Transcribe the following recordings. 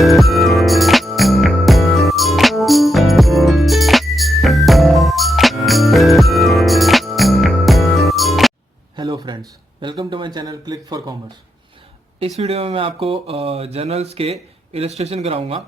Hello friends, welcome to my channel click for commerce. इस वीडियो में मैं आपको जर्नल्स के इलस्ट्रेशन कराऊंगा।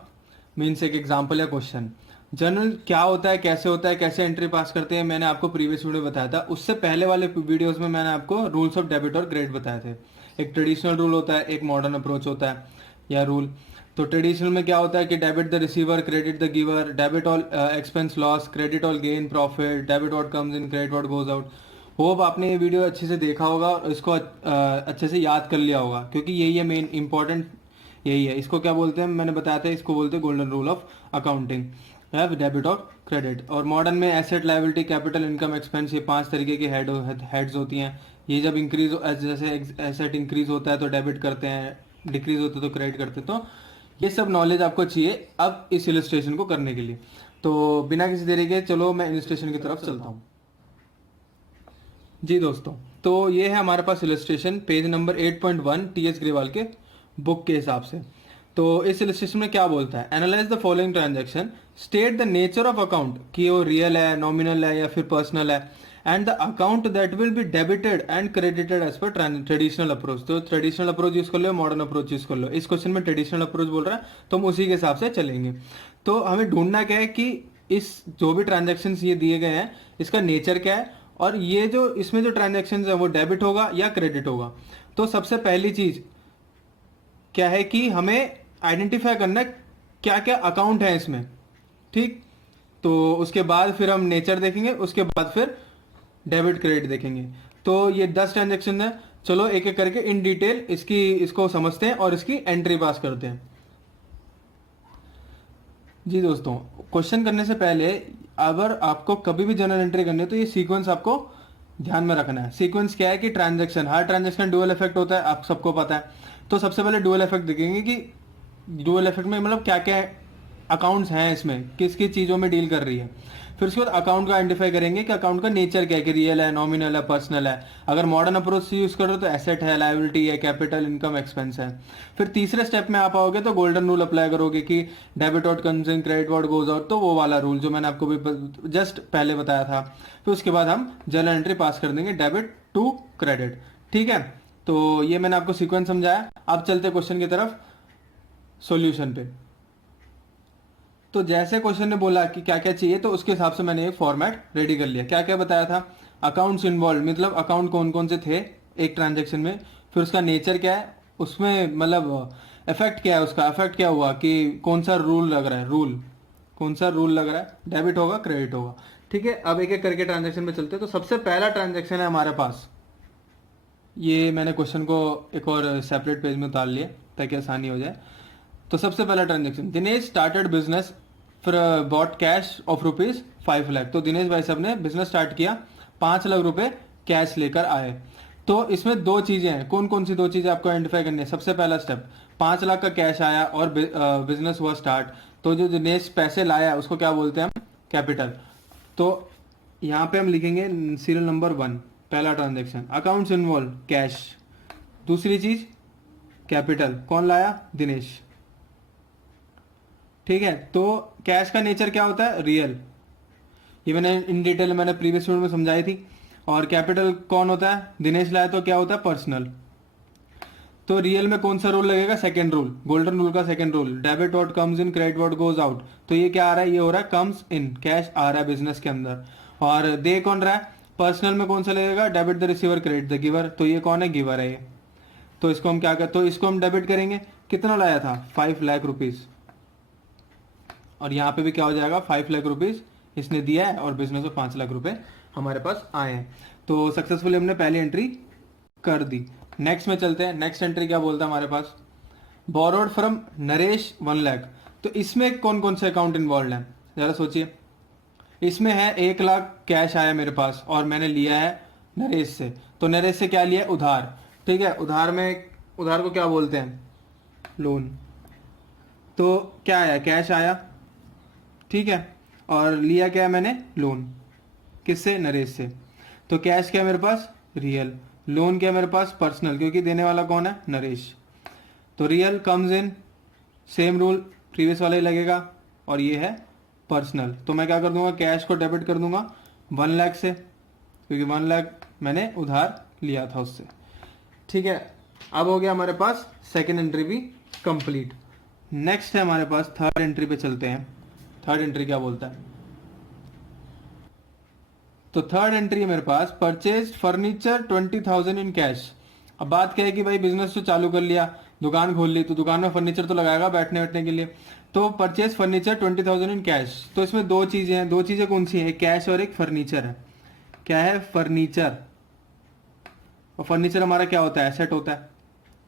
मीन्स एक एग्जांपल या क्वेश्चन। जर्नल क्या होता है, कैसे होता है, कैसे एंट्री पास करते हैं, मैंने आपको प्रीवियस वीडियो बताया था। उससे पहले वाले वीडियोस में मैंने आपको रूल्स ऑफ डेबिट और क्रेडिट बताए थे। एक ट्रेडिशनल रूल होता है, एक मॉडर्न अप्रोच होता है या रूल। तो ट्रेडिशनल में क्या होता है कि debit the receiver, credit the giver, debit all expense loss, credit all gain profit, debit what comes in, credit what goes out. Hope आपने ये वीडियो अच्छे से देखा होगा और इसको अच्छे से याद कर लिया होगा, क्योंकि यही है मेन इंपॉर्टेंट। यही है, इसको क्या बोलते हैं, मैंने बताया था, इसको बोलते हैं गोल्डन रूल ऑफ अकाउंटिंग है, डेबिट और क्रेडिट। और मॉडर्न में asset, liability, capital, income, expense, ये 5 तरीके की हेड्स होती हैं। ये जब इंक्रीज, जैसे एसेट इंक्रीज होता है तो डेबिट करते हैं, डिक्रीज होता है तो क्रेडिट करते हैं। तो ये सब नॉलेज आपको चाहिए अब इस इलस्ट्रेशन को करने के लिए। तो बिना किसी देरी के चलो मैं इलस्ट्रेशन की तरफ चलता हूँ। जी दोस्तों, तो ये है हमारे पास illustration page number 8.1 T S. Grewal के बुक के हिसाब से। तो इस इलस्ट्रेशन में क्या बोलता है, analyse the following transaction, state the nature of account, कि वो रियल है, नॉमिनल है या फिर पर्सनल है, and the account that will be debited and credited as per traditional approach. तो ट्रेडिशनल अप्रोच यूज कर लो, मॉडर्न अप्रोच यूज कर लो। इस क्वेश्चन में ट्रेडिशनल अप्रोच बोल रहा है तो हम उसी के हिसाब से चलेंगे। तो हमें ढूंढना क्या है कि इस जो भी ट्रांजेक्शन ये दिए गए हैं इसका नेचर क्या है, और ये जो इसमें जो ट्रांजैक्शंस है वो डेबिट होगा या क्रेडिट होगा। तो सबसे पहली चीज क्या है कि हमें आइडेंटिफाई करना है क्या क्या अकाउंट है इसमें। ठीक, तो उसके बाद फिर हम नेचर देखेंगे, उसके बाद फिर डेबिट क्रेडिट देखेंगे। तो ये 10 ट्रांजैक्शन है। चलो एक एक करके इन डिटेल इसको समझते हैं और इसकी एंट्री पास करते हैं। जी दोस्तों, क्वेश्चन करने से पहले अगर आपको कभी भी जर्नल एंट्री करनी है तो ये सीक्वेंस आपको ध्यान में रखना है। सीक्वेंस क्या है कि ट्रांजैक्शन, हर ट्रांजैक्शन डुअल इफेक्ट होता है, आप सबको पता है। तो सबसे पहले डुअल इफेक्ट देखेंगे कि डुअल इफेक्ट में मतलब क्या क्या अकाउंट्स हैं, इसमें किस किस चीज़ों में डील कर रही है। फिर उसके बाद अकाउंट को आइडेंटिफाई करेंगे कि अकाउंट का नेचर क्या है, कि रियल है, नॉमिनल है, पर्सनल है। अगर मॉडर्न अप्रोच से यूज करो तो एसेट है, लायबिलिटी है, कैपिटल, इनकम, एक्सपेंस है। फिर तीसरे स्टेप में आप आओगे तो गोल्डन रूल अप्लाई करोगे कि debit what comes in, credit what goes out. तो वो वाला रूल जो मैंने आपको भी जस्ट पहले बताया था। फिर उसके बाद हम जर्नल एंट्री पास कर देंगे डेबिट टू क्रेडिट। ठीक है, तो ये मैंने आपको सीक्वेंस समझाया। अब चलते क्वेश्चन की तरफ, सॉल्यूशन पे। तो जैसे क्वेश्चन ने बोला कि क्या क्या चाहिए, तो उसके हिसाब से मैंने एक फॉर्मेट रेडी कर लिया। क्या क्या बताया था, अकाउंट्स इन्वॉल्व, मतलब अकाउंट कौन कौन से थे एक ट्रांजैक्शन में, फिर उसका नेचर क्या है, उसमें मतलब इफेक्ट क्या है, उसका इफेक्ट क्या हुआ, कि कौन सा रूल लग रहा है, रूल कौन सा रूल लग रहा है, डेबिट होगा, क्रेडिट होगा। ठीक है, अब एक एक करके ट्रांजेक्शन में चलते हैं। तो सबसे पहला ट्रांजेक्शन है हमारे पास, ये मैंने क्वेश्चन को एक और सेपरेट पेज में उतार लिया ताकि आसानी हो जाए। तो सबसे पहला ट्रांजेक्शन, दिनेश स्टार्टेड बिजनेस फिर बॉट कैश ऑफ ₹5 लाख। तो दिनेश भाई साहब ने बिजनेस स्टार्ट किया, 5 लाख रुपए कैश लेकर आए। तो इसमें दो चीजें हैं, कौन कौन सी दो चीजें आपको आइडेंटिफाई करनी है। सबसे पहला स्टेप, 5 लाख का कैश आया और बिजनेस हुआ स्टार्ट। तो जो दिनेश पैसे लाया उसको क्या बोलते हैं हम, कैपिटल। तो यहाँ पे हम लिखेंगे सीरियल नंबर 1, पहला ट्रांजेक्शन, अकाउंट्स इन्वॉल्व, कैश। दूसरी चीज कैपिटल, कौन लाया, दिनेश। ठीक है, तो कैश का नेचर क्या होता है, रियल। ये मैंने इन डिटेल मैंने प्रीवियस वीडियो में समझाई थी। और कैपिटल कौन होता है, दिनेश लाया तो क्या होता है, पर्सनल। तो रियल में कौन सा रूल लगेगा, सेकंड रूल, गोल्डन रूल का second rule, debit what comes in, credit what goes out. तो ये क्या आ रहा है, ये हो रहा है कम्स इन, कैश आ रहा है बिजनेस के अंदर। और दे कौन रहा है, पर्सनल में कौन सा लगेगा, debit the receiver, credit the giver. तो ये कौन है, गिवर है ये। तो इसको हम क्या कर, तो इसको हम डेबिट करेंगे। कितना लाया था, 5 लाख रुपीज। और यहाँ पे भी क्या हो जाएगा, 5 लाख रुपीज इसने दिया है और बिजनेस में 5 लाख रुपए हमारे पास आए हैं। तो सक्सेसफुली हमने पहली एंट्री कर दी। नेक्स्ट में चलते हैं, नेक्स्ट एंट्री क्या बोलता है हमारे पास, बोरोड फ्रॉम नरेश 1 लाख। तो इसमें कौन कौन से अकाउंट इन्वॉल्व है, जरा सोचिए। इसमें है 1 लाख कैश आया मेरे पास और मैंने लिया है नरेश से। तो नरेश से क्या लिया, उधार। ठीक है, उधार में, उधार को क्या बोलते हैं, लोन। तो क्या आया, कैश आया, ठीक है, और लिया क्या है मैंने, लोन। किससे, नरेश से। तो कैश क्या है मेरे पास, रियल। लोन क्या है मेरे पास, पर्सनल, क्योंकि देने वाला कौन है, नरेश। तो real comes in same rule previous वाला ही लगेगा, और ये है पर्सनल। तो मैं क्या कर दूंगा, कैश को डेबिट कर दूंगा 1 लाख से, क्योंकि 1 लाख मैंने उधार लिया था उससे। ठीक है, अब हो गया हमारे पास सेकेंड एंट्री भी कंप्लीट। नेक्स्ट है हमारे पास थर्ड एंट्री पे चलते हैं। थर्ड एंट्री क्या बोलता है, तो थर्ड एंट्री है मेरे पास परचेज फर्नीचर 20,000 इन कैश। अब बात क्या है कि भाई बिजनेस तो चालू कर लिया, दुकान खोल ली, तो दुकान में फर्नीचर तो लगाएगा बैठने बैठने के लिए। तो परचेज फर्नीचर 20,000 इन कैश। तो इसमें दो चीजें हैं, दो चीजें कौन सी है, एक कैश और एक फर्नीचर है। क्या है, फर्नीचर। और फर्नीचर हमारा क्या होता है, एसेट होता है।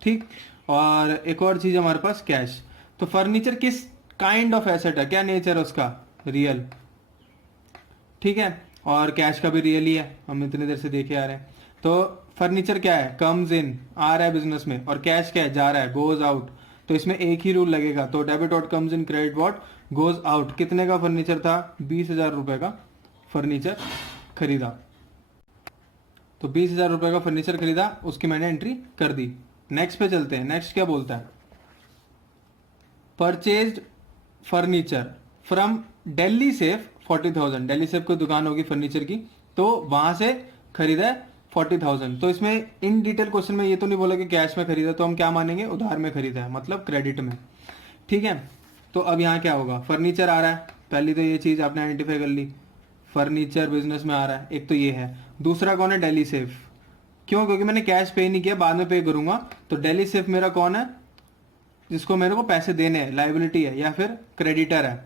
ठीक, और एक और चीज हमारे पास कैश। तो फर्नीचर किस काइंड ऑफ एसेट है, क्या नेचर है उसका, रियल। ठीक है, और कैश का भी रियल ही है, हम इतनी देर से देखे आ रहे हैं। तो फर्नीचर क्या है, कम्स इन, आ रहा है बिजनेस में, और कैश क्या है, जा रहा है, गोज आउट। तो इसमें एक ही रूल लगेगा, तो debit what comes in, credit what goes out. कितने का फर्नीचर था, 20,000 रुपए का फर्नीचर खरीदा। तो 20,000 रुपए का फर्नीचर खरीदा, उसकी मैंने एंट्री कर दी। नेक्स्ट पे चलते हैं। नेक्स्ट क्या बोलता है, purchased furniture from Delhi safe 40,000। Delhi safe कोई दुकान होगी फर्नीचर की, तो वहां से खरीदा है 40,000। तो इसमें इन डिटेल क्वेश्चन में ये तो नहीं बोला कि कैश में खरीदा, तो हम क्या मानेंगे, उधार में खरीदा है, मतलब क्रेडिट में। ठीक है, तो अब यहाँ क्या होगा, फर्नीचर आ रहा है, पहली तो ये चीज आपने आइडेंटिफाई कर ली, फर्नीचर बिजनेस में आ रहा है, एक तो ये है। दूसरा कौन है, दिल्ली सेफ। क्यों, क्योंकि मैंने कैश पे नहीं किया, बाद में पे करूंगा। तो दिल्ली सेफ मेरा कौन है, जिसको मेरे को पैसे देने हैं, लाइबिलिटी है या फिर क्रेडिटर है।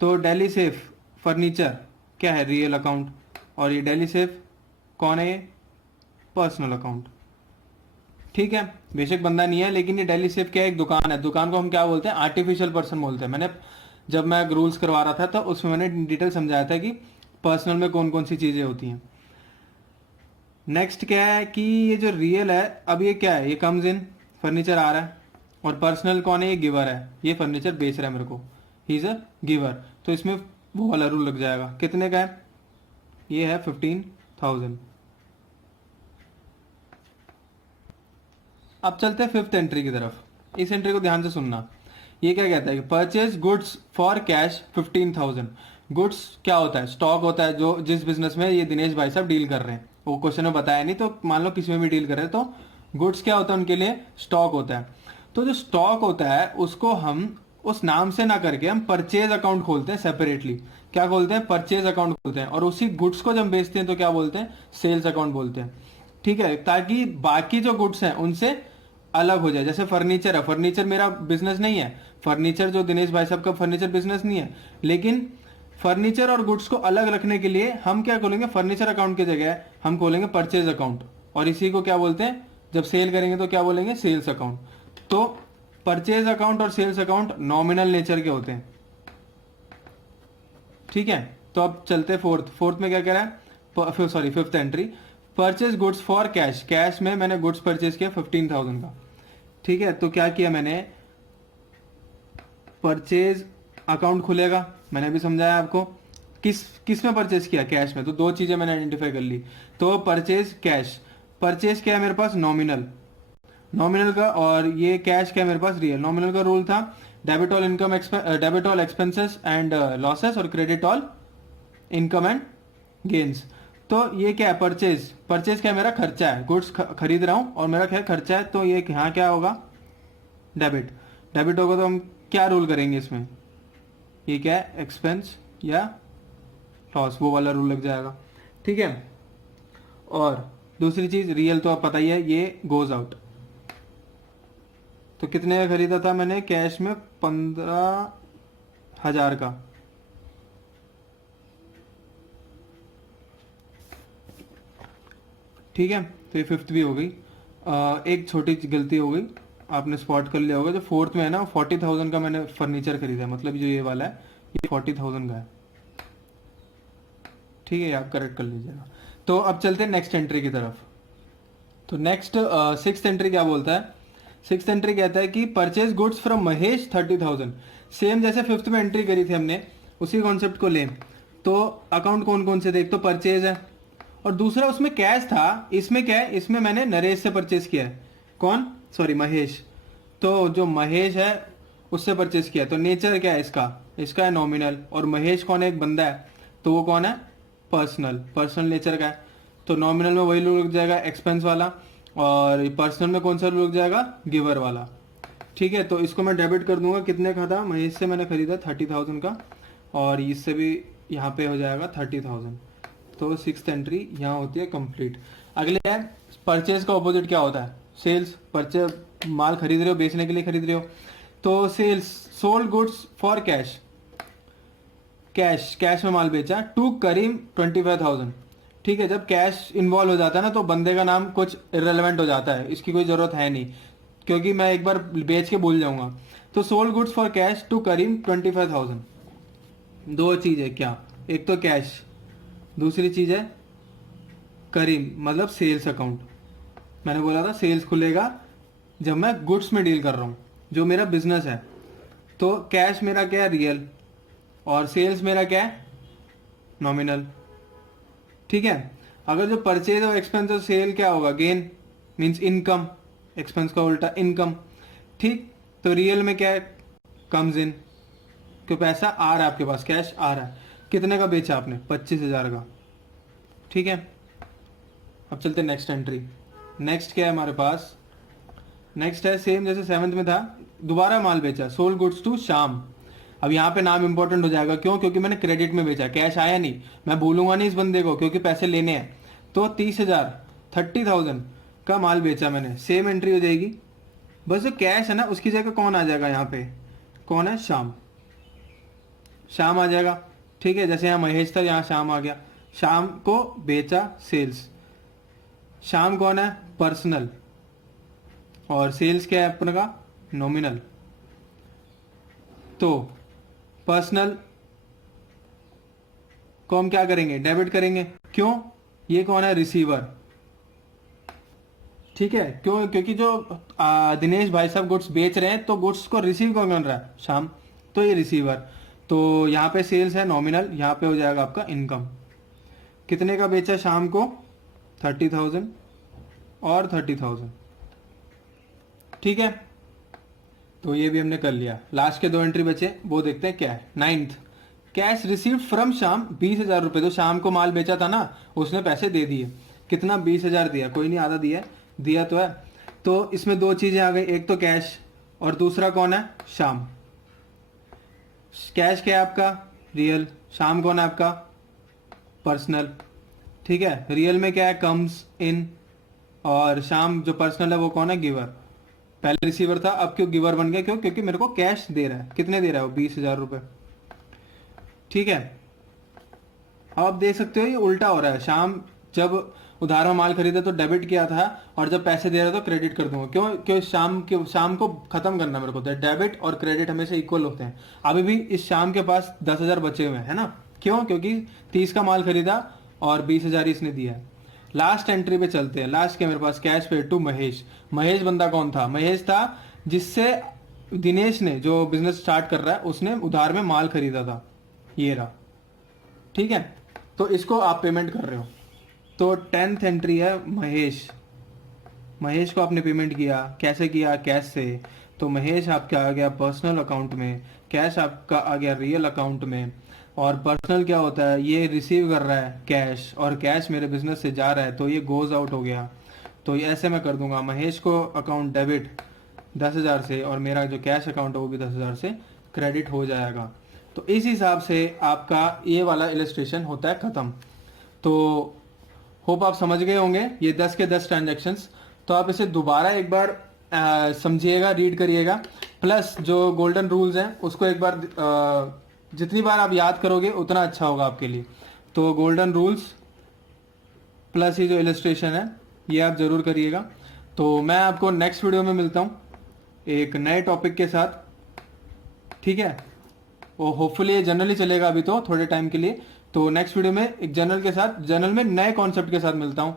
तो दिल्ली सेफ फर्नीचर क्या है, रियल अकाउंट। और ये दिल्ली सेफ कौन है, ये पर्सनल अकाउंट। ठीक है, बेशक बंदा नहीं है, लेकिन ये दिल्ली सेफ क्या है, एक दुकान है। दुकान को हम क्या बोलते हैं, आर्टिफिशियल पर्सन बोलते हैं। मैंने जब मैं रूल्स करवा रहा था तो उसमें मैंने डिटेल समझाया था कि पर्सनल में कौन कौन सी चीजें होती हैं। नेक्स्ट क्या है कि ये जो रियल है, अब ये क्या है, ये कम्स इन, फर्नीचर आ रहा है। और पर्सनल कौन है, ये गिवर है, ये फर्नीचर बेच रहा है मेरे को, ही इज अ गिवर। तो इसमें वो वाला रूल लग जाएगा। कितने का है, ये है 15,000। अब चलते हैं फिफ्थ एंट्री की तरफ। इस एंट्री को ध्यान से सुनना। ये क्या कहता है कि purchase goods for cash 15,000। Goods क्या होता है, स्टॉक होता है, जो जिस बिजनेस में ये दिनेश भाई साहब डील कर रहे हैं। वो क्वेश्चन में बताया नहीं, तो मान लो किसी में भी डील कर रहे हैं, तो गुड्स क्या होता है उनके लिए, स्टॉक होता है। तो जो स्टॉक होता है उसको हम उस नाम से ना करके हम परचेज अकाउंट खोलते हैं सेपरेटली। क्या खोलते हैं, परचेज अकाउंट खोलते हैं। और उसी गुड्स को जब हम बेचते हैं तो क्या बोलते हैं, सेल्स अकाउंट बोलते हैं। ठीक है, ताकि बाकी जो गुड्स हैं उनसे अलग हो जाए। जैसे फर्नीचर है, फर्नीचर मेरा बिजनेस नहीं है, फर्नीचर जो दिनेश भाई साहब का फर्नीचर बिजनेस नहीं है, लेकिन फर्नीचर और गुड्स को अलग रखने के लिए हम क्या खोलेंगे, फर्नीचर अकाउंट की जगह हम खोलेंगे परचेज अकाउंट। और इसी को क्या बोलते हैं, जब सेल करेंगे तो क्या बोलेंगे, सेल्स अकाउंट। तो परचेज अकाउंट और सेल्स अकाउंट नॉमिनल नेचर के होते हैं। ठीक है, तो अब चलते फोर्थ में क्या कह रहा है, sorry fifth entry, purchase goods for cash. Cash में मैंने गुड्स परचेज किया 15,000 का। ठीक है, तो क्या किया मैंने, परचेज अकाउंट खुलेगा, मैंने भी समझाया आपको। किस में परचेज किया, कैश में। तो दो चीजें मैंने आइडेंटिफाई कर ली। तो परचेज कैश, परचेज क्या है मेरे पास, नॉमिनल, नॉमिनल का। और ये कैश क्या है मेरे पास, रियल। नॉमिनल का रूल था debit all income, debit all expenses and losses, और credit all income and gains. तो ये क्या है, परचेज। परचेज क्या है, मेरा खर्चा है, गुड्स खरीद रहा हूं और मेरा क्या खर्चा है। तो ये यहाँ क्या होगा, डेबिट। डेबिट होगा तो हम क्या रूल करेंगे इसमें, ये क्या है, एक्सपेंस या लॉस, वो वाला रूल लग जाएगा। ठीक है, और दूसरी चीज रियल, तो आप पता ही है, ये गोज आउट। तो कितने का खरीदा था मैंने, कैश में 15,000 का। ठीक है, तो ये फिफ्थ भी हो गई। एक छोटी गलती हो गई, आपने स्पॉट कर लिया होगा, जो फोर्थ में है ना, 40,000 का मैंने फर्नीचर खरीदा है, मतलब जो ये वाला है ये 40,000 का है। ठीक है, आप करेक्ट कर लीजिएगा। तो अब चलते हैं नेक्स्ट एंट्री की तरफ। तो नेक्स्ट सिक्स्थ एंट्री क्या बोलता है, सिक्स्थ एंट्री कहता है कि purchase goods from Mahesh 30,000। Same जैसे फिफ्थ में एंट्री करी थी हमने, उसी कॉन्सेप्ट को लें। तो अकाउंट कौन कौन से थे, एक तो परचेज है, और दूसरा उसमें कैश था। इसमें क्या है, इसमें मैंने नरेश से परचेज किया है। कौन, सॉरी महेश। तो जो महेश है उससे परचेज किया। तो नेचर क्या है इसका, इसका है नॉमिनल, और महेश कौन है, एक बंदा है, तो वो कौन है, पर्सनल, पर्सनल नेचर का है। तो नॉमिनल में वही रूल लग जाएगा एक्सपेंस वाला, और पर्सनल में कौन सा रूल लग जाएगा, गिवर वाला। ठीक है, तो इसको मैं डेबिट कर दूंगा, कितने का था, महेश से मैंने खरीदा 30,000 का, और इससे भी यहाँ पे हो जाएगा 30,000। तो सिक्स्थ एंट्री यहाँ होती है कंप्लीट। अगले है परचेज का ऑपोजिट क्या होता है, सेल्स। परचेज, माल खरीद रहे हो, बेचने के लिए खरीद रहे हो, तो sales, sold goods for cash, cash, cash में माल बेचा टू करीम 25,000। ठीक है, जब कैश इन्वॉल्व हो जाता है ना तो बंदे का नाम कुछ इरेलीवेंट हो जाता है, इसकी कोई जरूरत है नहीं, क्योंकि मैं एक बार बेच के भूल जाऊंगा। तो sold goods for cash to Karim 25,000। दो चीज है क्या, एक तो कैश, दूसरी चीज है करीम, मतलब सेल्स अकाउंट। मैंने बोला था सेल्स खुलेगा जब मैं गुड्स में डील कर रहा हूँ, जो मेरा बिजनेस है। तो कैश मेरा क्या है, रियल, और सेल्स मेरा क्या है, नॉमिनल। ठीक है, अगर जो परचेज और एक्सपेंस और सेल क्या होगा, गेन मींस इनकम, एक्सपेंस का उल्टा इनकम। ठीक, तो रियल में क्या है, कम्स इन, क्यों पैसा आ रहा है आपके पास, कैश आ रहा है। कितने का बेचा आपने, 25,000 का। ठीक है, अब चलते नेक्स्ट एंट्री। नेक्स्ट क्या है हमारे पास, नेक्स्ट है सेम जैसे सेवंथ में था, दोबारा माल बेचा, सोल्ड गुड्स टू श्याम। अब यहाँ पे नाम इंपॉर्टेंट हो जाएगा, क्यों, क्योंकि मैंने क्रेडिट में बेचा, कैश आया नहीं, मैं भूलूंगा नहीं इस बंदे को क्योंकि पैसे लेने हैं। तो 30,000 का माल बेचा मैंने, सेम एंट्री हो जाएगी, बस जो कैश है ना उसकी जगह कौन आ जाएगा, यहाँ पे कौन है, श्याम, श्याम आ जाएगा। ठीक है, जैसे यहाँ महेश था, यहाँ श्याम आ गया, श्याम को बेचा, सेल्स। श्याम कौन है, पर्सनल, और सेल्स क्या है अपने का, नॉमिनल। तो पर्सनल को हम क्या करेंगे, डेबिट करेंगे, क्यों, ये कौन है, रिसीवर। ठीक है, क्यों, क्योंकि जो दिनेश भाई साहब गुड्स बेच रहे हैं, तो गुड्स को रिसीव कौन कर रहा है, श्याम, तो ये रिसीवर। तो यहाँ पे सेल्स है नॉमिनल, यहाँ पे हो जाएगा आपका इनकम। कितने का बेचा शाम को, 30,000 और 30,000। ठीक है, तो ये भी हमने कर लिया। लास्ट के दो एंट्री बचे, वो देखते हैं क्या है। नाइन्थ, कैश रिसीव्ड फ्रॉम शाम 20,000 रुपए। तो शाम को माल बेचा था ना, उसने पैसे दे दिए, कितना, 20,000 दिया, कोई नहीं आधा दिया, दिया तो है। तो इसमें दो चीजें आ गई, एक तो कैश और दूसरा कौन है, शाम। कैश क्या है आपका, रियल, शाम कौन है आपका, पर्सनल। ठीक है, रियल में क्या है, कम्स इन, और शाम जो पर्सनल है वो कौन है, गिवर। पहले रिसीवर था, अब क्यों गिवर बन गया, क्यों, क्योंकि मेरे को कैश दे रहा है। कितने दे रहा है वो, 20,000 रुपए। ठीक है, अब आप देख सकते हो ये उल्टा हो रहा है। शाम जब उधार में माल खरीदा तो डेबिट किया था, और जब पैसे दे रहा तो क्रेडिट कर दूंगा, क्यों, क्यों, शाम को खत्म करना मेरे को। डेबिट और क्रेडिट हमेशा इक्वल होते हैं। अभी भी इस शाम के पास 10,000 बचे हुए हैं ना, क्यों, क्योंकि 30 का माल खरीदा और 20,000 इसने दिया है। लास्ट एंट्री पे चलते हैं। लास्ट के मेरे पास cash paid to Mahesh. Mahesh बंदा कौन था, महेश था जिससे दिनेश ने, जो बिजनेस स्टार्ट कर रहा है, उसने उधार में माल खरीदा था, ये रहा। ठीक है, तो इसको आप पेमेंट कर रहे हो। तो 10th एंट्री है महेश। महेश को आपने पेमेंट किया, कैसे किया, कैश से। तो महेश आपका आ गया पर्सनल अकाउंट में, कैश आपका आ गया रियल अकाउंट में। और पर्सनल क्या होता है, ये रिसीव कर रहा है कैश, और कैश मेरे बिजनेस से जा रहा है, तो ये गोज आउट हो गया। तो ये ऐसे मैं कर दूंगा, महेश को अकाउंट डेबिट 10,000 से, और मेरा जो कैश अकाउंट है वो भी 10,000 से क्रेडिट हो जाएगा। तो इस हिसाब से आपका ये वाला इलस्ट्रेशन होता है खत्म। तो होप आप समझ गए होंगे ये 10 के 10 ट्रांजैक्शंस। तो आप इसे दोबारा एक बार समझिएगा, रीड करिएगा, प्लस जो गोल्डन रूल्स हैं उसको एक बार जितनी बार आप याद करोगे उतना अच्छा होगा आपके लिए। तो गोल्डन रूल्स प्लस ये जो इलस्ट्रेशन है ये आप जरूर करिएगा। तो मैं आपको नेक्स्ट वीडियो में मिलता हूँ एक नए टॉपिक के साथ, ठीक है। वो होपफुली ये जनरली चलेगा अभी तो थोड़े टाइम के लिए। तो नेक्स्ट वीडियो में एक जनरल के साथ, जनरल में नए कॉन्सेप्ट के साथ मिलता हूँ।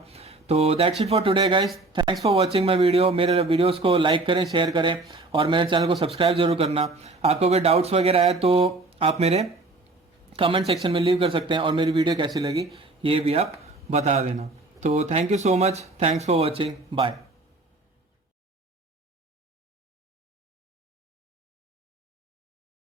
तो that's it for today guys, thanks for watching my video. मेरे वीडियोस को लाइक करें, शेयर करें, और मेरे चैनल को सब्सक्राइब जरूर करना। आपको कोई डाउट्स वगैरह है तो आप मेरे कमेंट सेक्शन में लीव कर सकते हैं, और मेरी वीडियो कैसी लगी ये भी आप बता देना। तो thank you so much, thanks for watching, bye.